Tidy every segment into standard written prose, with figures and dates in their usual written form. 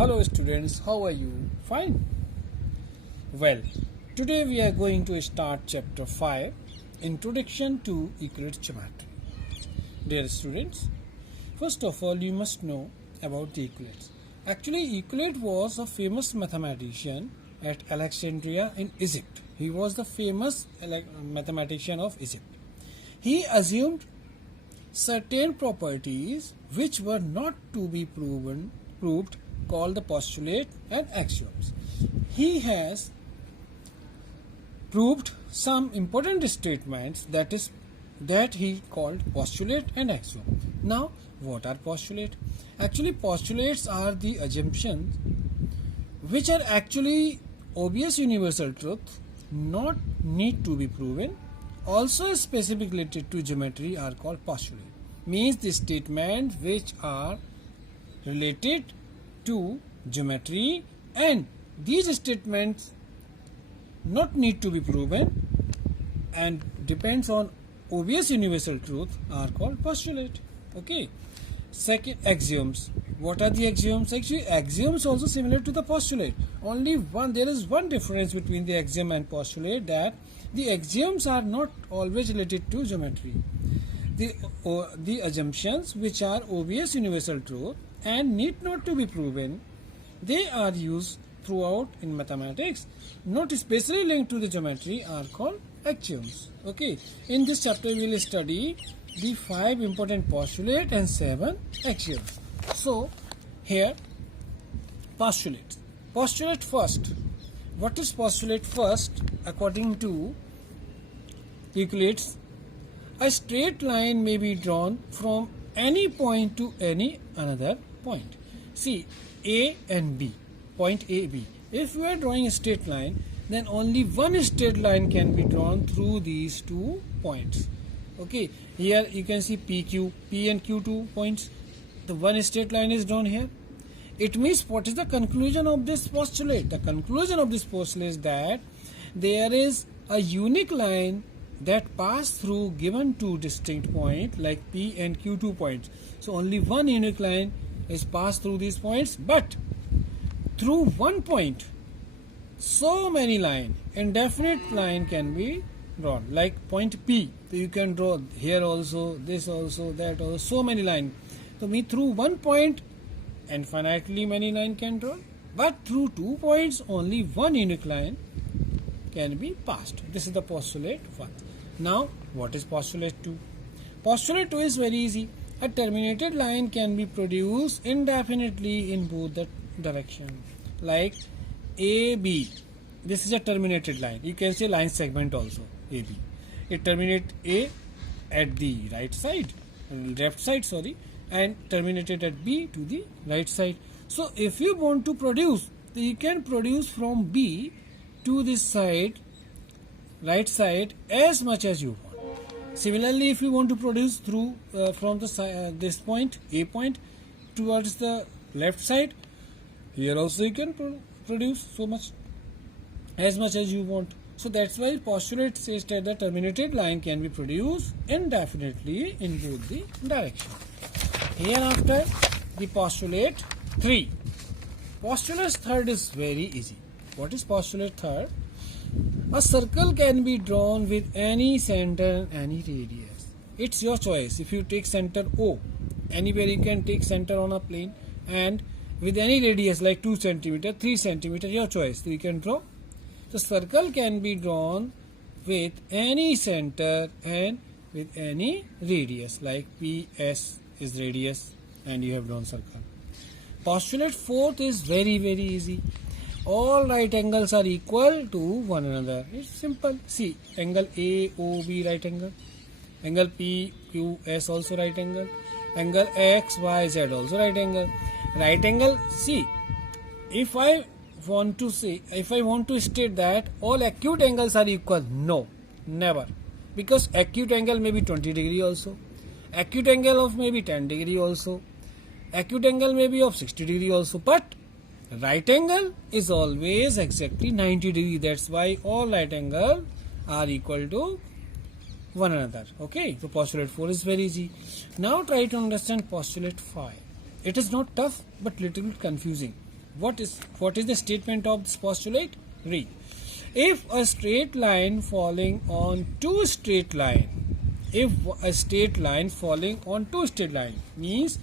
Hello students, how are you? Fine. Well, today we are going to start chapter 5, Introduction to Euclid's Geometry. Dear students, first of all you must know about the Euclid. Actually, Euclid was a famous mathematician at Alexandria in Egypt. He was the famous mathematician of Egypt. He assumed certain properties which were not to be proved called the postulate and axioms. He has proved some important statements that he called postulate and axiom. Now, what are postulate? Actually, postulates are the assumptions which are actually obvious universal truth, not need to be proven. Also, specific related to geometry are called postulate. Means the statements which are related to geometry and these statements not need to be proven and depends on obvious universal truth are called postulate. Okay. Second, axioms. What are the axioms? Actually, axioms also similar to the postulate. There is one difference between the axiom and postulate, that the axioms are not always related to geometry. The assumptions which are obvious universal truth and need not to be proven, they are used throughout in mathematics, not especially linked to the geometry, are called axioms. Okay. In this chapter we will study the 5 important postulates and 7 axioms. So here, postulates. Postulate first. What is postulate first? According to Euclid's, a straight line may be drawn from any point to any another point. See, A and B, point A, B. If we are drawing a straight line, then only one straight line can be drawn through these 2 points. Okay, here you can see PQ, P and Q 2 points. The one straight line is drawn here. It means, what is the conclusion of this postulate? The conclusion of this postulate is that there is a unique line that pass through given 2 distinct points like P and Q 2 points. So only one unique line is passed through these points, but through one point so many lines, indefinite line can be drawn. Like point P, so you can draw here also, this also, that also, so many lines. So through one point infinitely many lines can draw, but through 2 points only one unique line can be passed. This is the postulate 1. Now, what is postulate 2? Postulate 2 is very easy. A terminated line can be produced indefinitely in both the directions. Like AB. This is a terminated line. You can say line segment also, AB. It terminates A at the left side, and terminated at B to the right side. So, if you want to produce, you can produce from B to this side, right side, as much as you want. Similarly, if you want to produce through from the this point, A point, towards the left side, here also you can produce so much, as much as you want. So that's why postulate says that the terminated line can be produced indefinitely in both the directions. Hereafter, the postulate 3. Postulate third is very easy. What is postulate third? A circle can be drawn with any center and any radius. It's your choice. If you take center O, anywhere you can take center on a plane, and with any radius like 2 cm, 3 cm, your choice. So you can draw. The circle can be drawn with any center and with any radius, like PS is radius and you have drawn circle. Postulate 4th is very easy. All right angles are equal to one another. It's simple. See, angle AOB right angle, angle PQS also right angle, angle XYZ also right angle. Right angle, see, if I want to state that all acute angles are equal, no, never. Because acute angle may be 20 degree also, acute angle of maybe 10 degree also, acute angle may be of 60 degree also, but right angle is always exactly 90 degree. That's why all right angle are equal to one another. Okay, so postulate 4 is very easy. Now try to understand postulate 5. It is not tough but little bit confusing. What is the statement of this postulate? Read. If a straight line falling on two straight line, means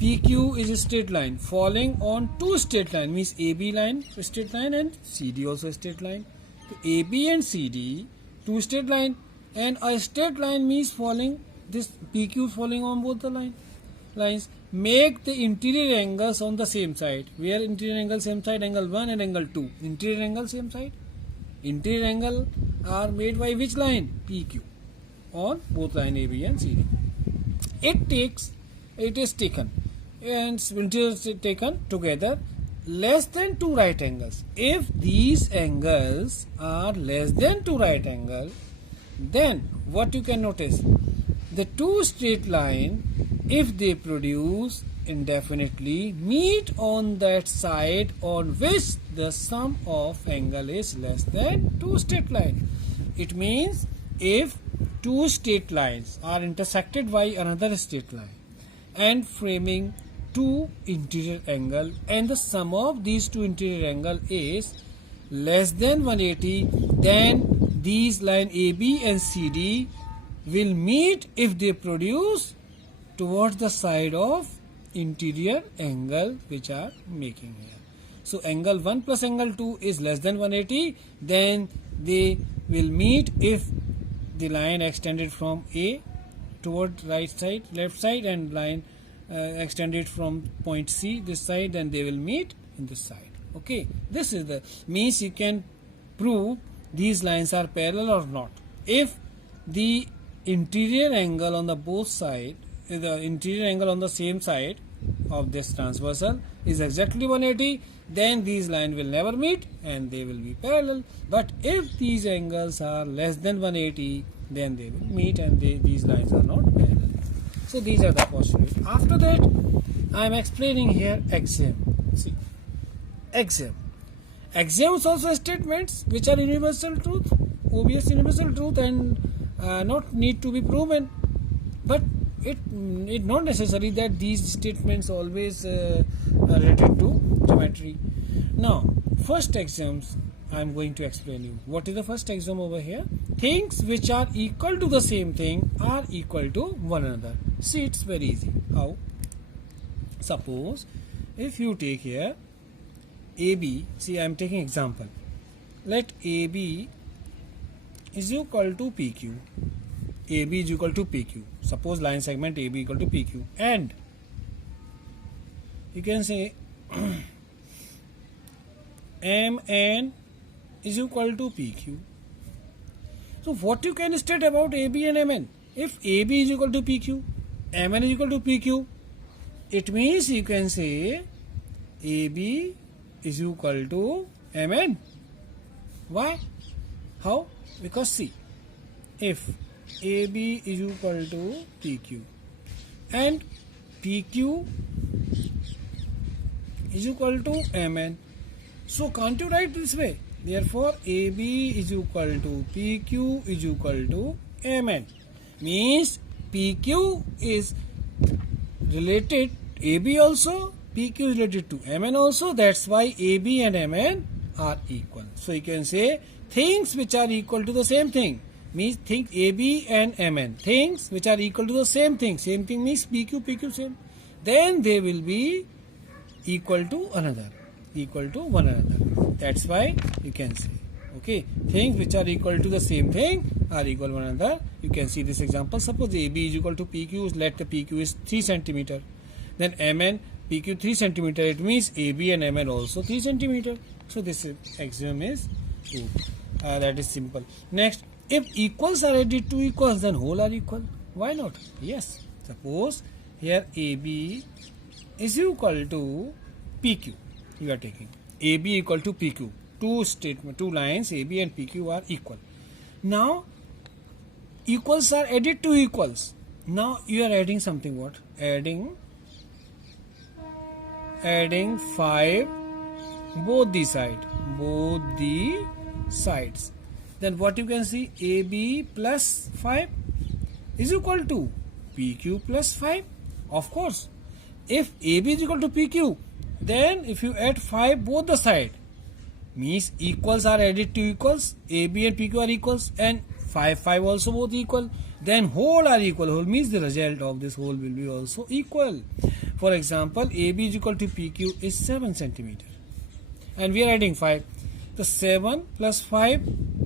PQ is a straight line falling on two straight line, means AB line straight line and CD also a straight line. So AB and CD two straight line, and a straight line means falling, this PQ falling on both the lines. Make the interior angles on the same side. Where interior angle same side? Angle 1 and angle 2. Interior angle same side. Interior angle are made by which line? PQ on both line AB and CD. It is taken together less than two right angles. If these angles are less than two right angles, then what you can notice? The two straight line, if they produce indefinitely, meet on that side on which the sum of angle is less than two straight line. It means if two straight lines are intersected by another straight line and framing two interior angle, and the sum of these two interior angle is less than 180, then these line AB and CD will meet if they produce towards the side of interior angle which are making here. So angle 1 plus angle 2 is less than 180, then they will meet if the line extended from A toward right side, left side, and line extended from point C this side, then they will meet in this side. Okay, this is the means you can prove these lines are parallel or not. If the interior angle on the both side, the interior angle on the same side of this transversal is exactly 180, then these lines will never meet and they will be parallel. But if these angles are less than 180, then they will meet and these lines are not parallel. So these are the postulates. After that, I am explaining here axiom. See, axiom. Axioms also statements which are universal truth, obvious universal truth, and not need to be proven. But it not necessary that these statements always are related to geometry. Now, first axioms I am going to explain you. What is the first axiom over here? Things which are equal to the same thing are equal to one another. See, it's very easy. How? Suppose if you take here AB, see, I am taking example. Let AB is equal to PQ. AB is equal to PQ. Suppose line segment AB equal to PQ, and you can say MN is equal to PQ. So what you can state about AB and MN? If AB is equal to PQ, MN is equal to PQ, it means you can say AB is equal to MN. Why? How? Because see, if AB is equal to PQ and PQ is equal to MN, so can't you write this way? Therefore, AB is equal to PQ is equal to MN. Means PQ is related AB also, PQ is related to MN also. That's why AB and MN are equal. So you can say things which are equal to the same thing, means think AB and MN. Things which are equal to the same thing. Same thing means PQ, PQ same. Then they will be equal to another. Equal to one another. That's why you can say, okay, things which are equal to the same thing are equal to one another. You can see this example. Suppose AB is equal to PQ. Let the PQ is 3 centimeter. Then MN, PQ 3 centimeter. It means AB and MN also 3 centimeter. So this axiom is true. That is simple. Next, if equals are added to equals, then whole are equal. Why not? Yes. Suppose here AB is equal to PQ. You are taking AB equal to PQ. Two lines AB and PQ are equal. Now equals are added to equals. Now you are adding something. What? Adding 5 both the sides. Then what you can see, AB plus 5 is equal to PQ plus 5. Of course, if AB is equal to PQ, Then if you add 5 both the side, means equals are added to equals, AB and PQ are equals, and 5 also both equal, then whole are equal. Whole means the result of this whole will be also equal. For example, AB is equal to PQ is 7 centimeter, and we are adding 5. The 7 plus 5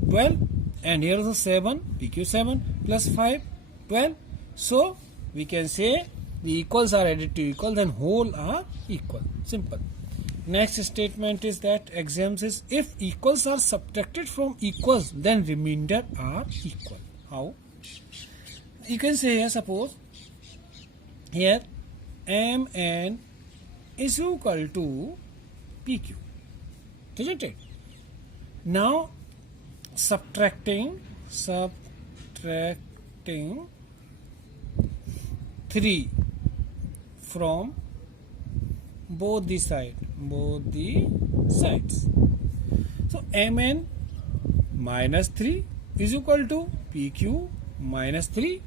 12, and here also 7 PQ 7 plus 5 12. So we can say the equals are added to equal, then whole are equal. Simple. Next statement is that exams is if equals are subtracted from equals, then remainder are equal. How? You can say here, suppose here MN is equal to PQ, isn't it? Now subtracting 3 from both the sides. So Mn minus 3 is equal to PQ minus 3.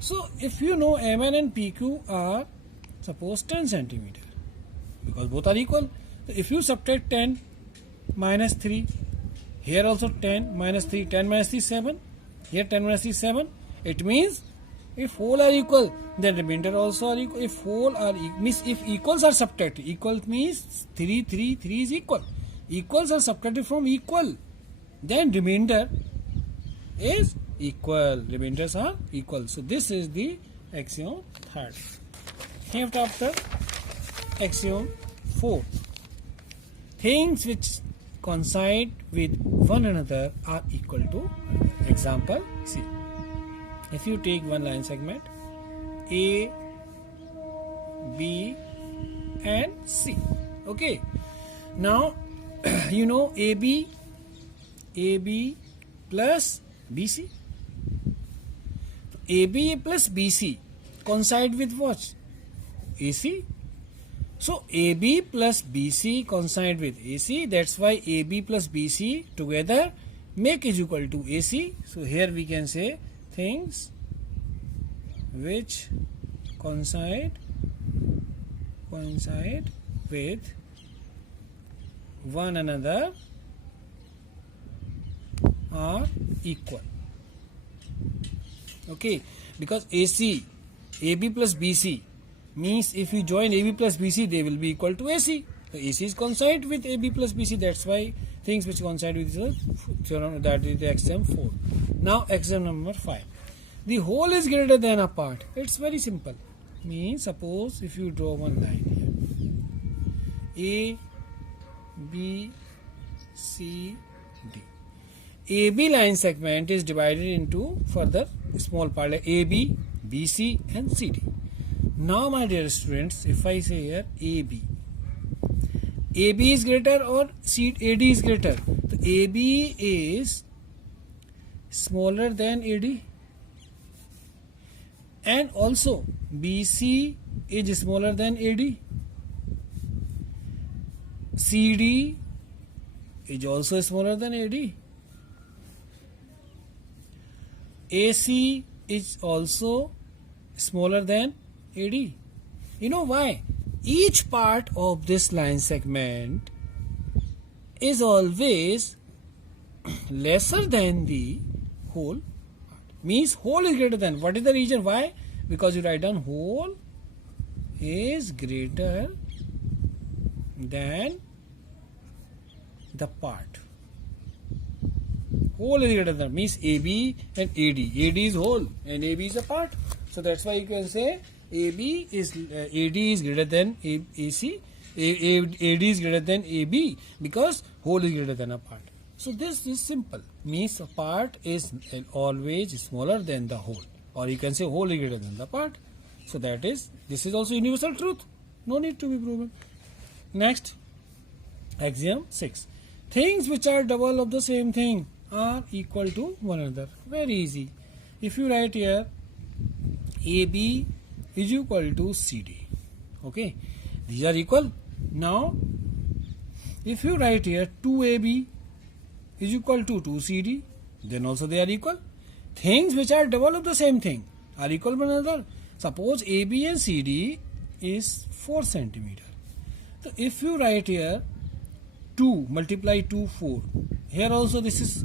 So if you know Mn and PQ are suppose 10 centimeter, because both are equal. So if you subtract 10 minus 3, here also 10 minus 3, 10 minus 3 7, here 10 minus 3 7, it means if whole are equal, then remainder also are equal. If whole are means if equals are subtracted, equal means 3 is equal. Equals are subtracted from equal, then remainder is equal. Remainders are equal. So this is the axiom 3rd. Here after axiom 4. Things which coincide with one another are equal to another. Example, see. If you take one line segment A, B and C, okay, now you know AB plus BC. AB plus BC coincide with what? AC. So AB plus BC coincide with AC, that's why AB plus BC together make is equal to AC. So here we can say things which coincide with one another are equal. Okay, because AB plus BC means if you join AB plus BC, they will be equal to AC. So AC is coincide with AB plus BC, that's why things which coincide with each other, that is the axiom 4. Now axiom number 5. The whole is greater than a part. It's very simple. Means suppose if you draw one line here, A, B, C, D. AB line segment is divided into further small part like AB, BC and CD. Now my dear students, if I say here AB is greater or AD is greater? So AB is smaller than AD, and also BC is smaller than AD. CD is also smaller than AD. AC is also smaller than AD. You know why? Each part of this line segment is always lesser than the whole. Means whole is greater than. What is the reason? Why? Because you write down whole is greater than the part. Whole is greater than means AB and AD. AD is whole and AB is a part. So that's why you can say AD is greater than AC. AD is greater than AB because whole is greater than a part. So this is simple. Means a part is always smaller than the whole, or you can say whole is greater than the part. So this is also universal truth. No need to be proven. Next, axiom 6. Things which are double of the same thing are equal to one another. Very easy. If you write here AB is equal to CD. Okay, these are equal. Now, if you write here 2AB is equal to 2CD, then also they are equal. Things which are double of the same thing are equal to one another. Suppose AB and CD is 4 centimeter. So if you write here 2 multiply 2 4, here also this is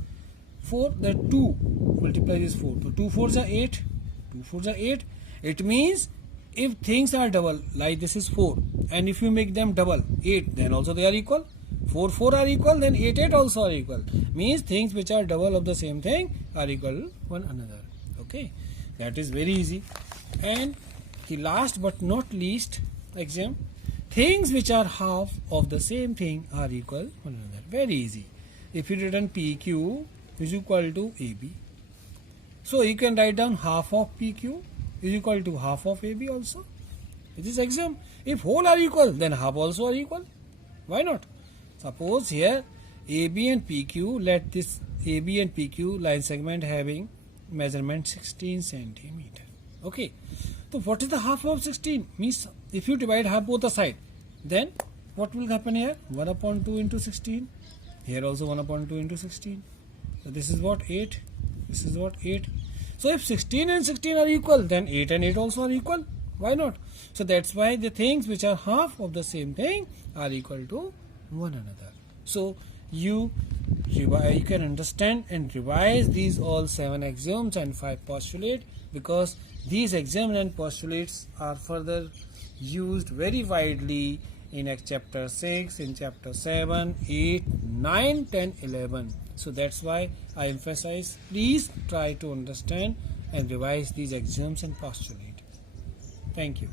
4, that 2 multiply this 4, so 2 4s are 8, 2 4s are 8. It means if things are double, like this is 4, and if you make them double 8, then also they are equal. 4 4 are equal, then 8 8 also are equal. Means things which are double of the same thing are equal to one another. Okay, that is very easy. And the last but not least exam, things which are half of the same thing are equal to one another. Very easy. If you written PQ is equal to AB, so you can write down half of PQ is equal to half of AB also. It is exam. If whole are equal, then half also are equal. Why not? Suppose here AB and PQ, let this AB and PQ line segment having measurement 16 centimeter. Okay. So what is the half of 16? Means if you divide half both the side, then what will happen here? 1 upon 2 into 16. Here also 1 upon 2 into 16. So this is what? 8. This is what? 8. So if 16 and 16 are equal, then 8 and 8 also are equal. Why not? So that's why the things which are half of the same thing are equal to one another. So you can understand and revise these all 7 axioms and 5 postulates, because these axioms and postulates are further used very widely in chapter 6, in chapter 7, 8, 9, 10, 11. So that's why I emphasize, please try to understand and revise these axioms and postulates. Thank you.